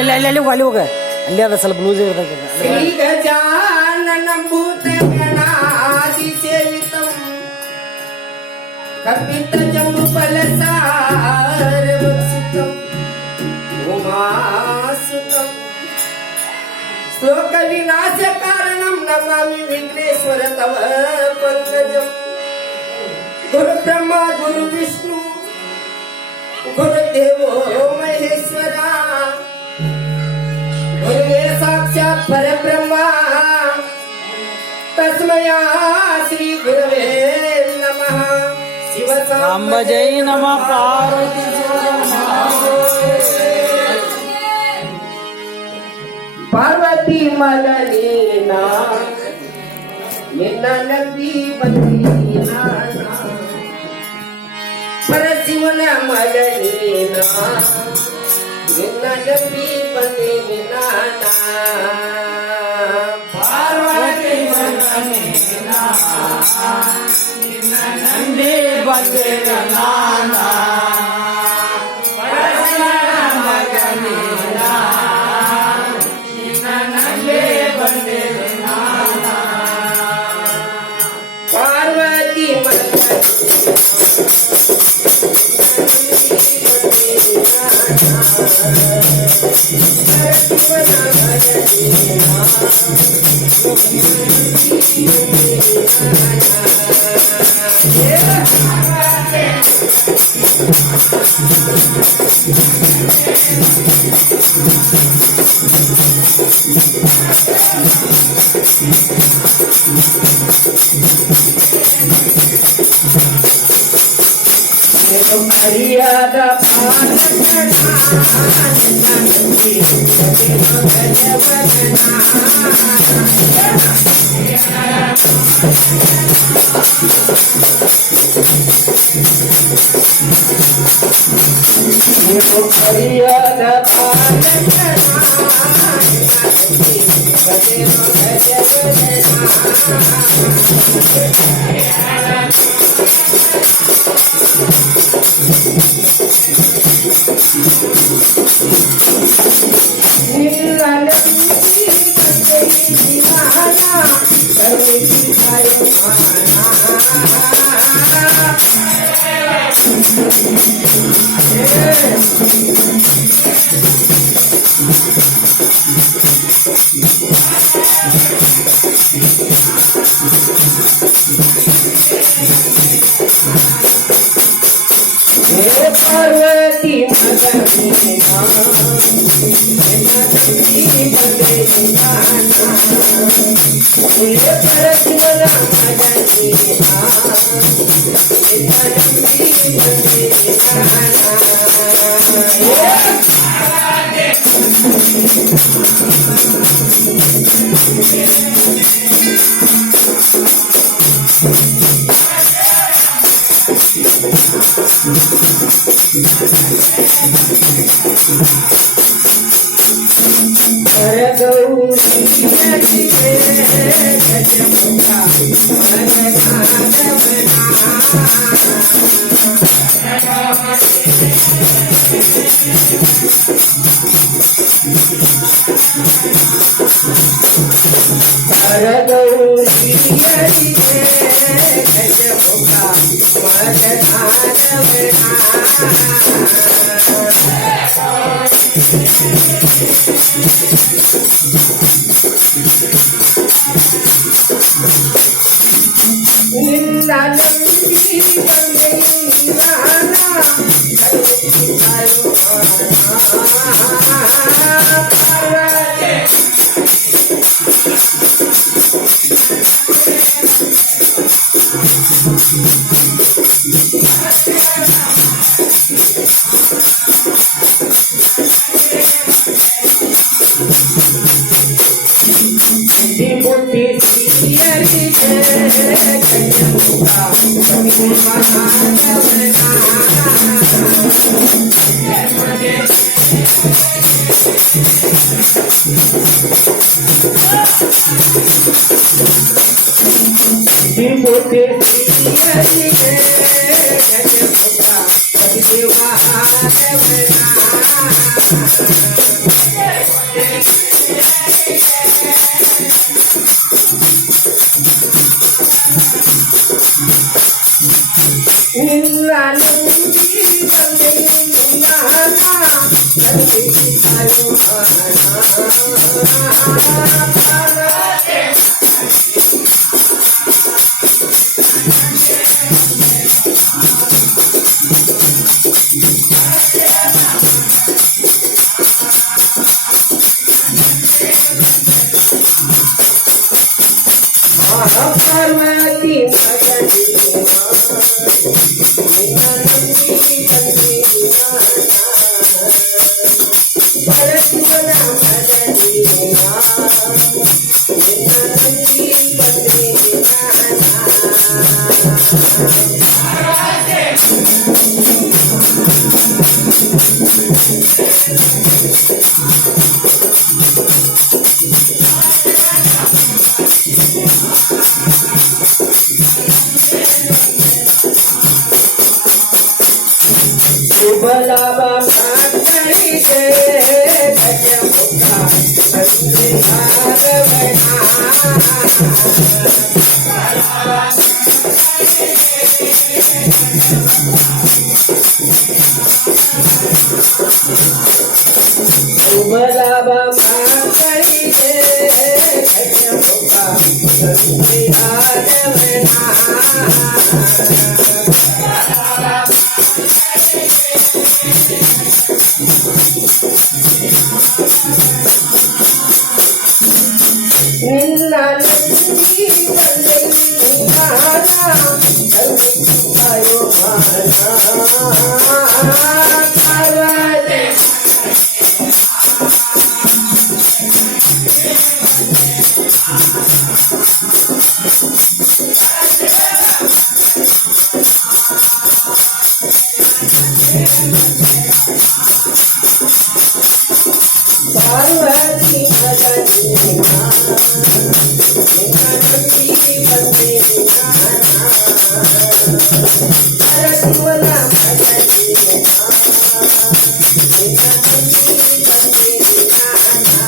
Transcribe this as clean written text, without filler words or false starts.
ಅಲ್ಲಿ ಹೋಗ ಅಲ್ಲಿ ಅದ ಸ್ವಲ್ಪ ಲೂಸ್ ಇರ್ತೈತಿ ಶ್ರೀ ಗಜಾನನಂ ಭೂತಗಣಾಧಿಸೇವಿತಂ ಕಪಿತ ಜಂಬುಫಲಸಾರವಕ್ಷಿತಂ ಉಮಾಸುತಂ ಶ್ಲೋಕ ವಿನಾಶ ಕಾರಣಂ ನಮಾಮಿ ವಿಘ್ನೇಶ್ವರ ತವ ಪಂಕಜಂ ಗುರು ಬ್ರಹ್ಮ ಗುರು ವಿಷ್ಣು ಗುರುದೇವೋ ಮಹೇಶ್ವರ गुरुवे साक्षात परब्रह्म तस्मै श्री गुरवे नमः शिव सांब जय नमः पार्वती पार्वती मलनीना निನ್ನ ನಂಬಿ ಬಂದೀನಾ ಪರಶಿವನ ಮಲನೀನಾ ನಿನ್ನ ನಂಬಿ ಬಂದೀನಾ ಪಾರ್ವತಿ ಮಲನೀನಾ ನಿನ್ನ ನಂಬಿ ಬಂದೀನಾ ಪರಶಿವನ ಮಲನೀನಾ ನಿನ್ನ ನಂಬಿ ಬಂದೀನಾ पार्वती मर्यादा पार्वती निन्नानंदी बंदे निन्नाना नंदी आयो पार्वती शुभलाभा मांगली दे गजमुखा संते भागवना शुभलाभा मांगली दे गजमुखा संते भागवना निन्नानंदी बंदे निन्नाना नंदी आयो पार्वती पार्वती मदनीना निन्नानंदी बंदे निन्नाना परशिवना मदनीना निन्नानंदी बंदे निन्नाना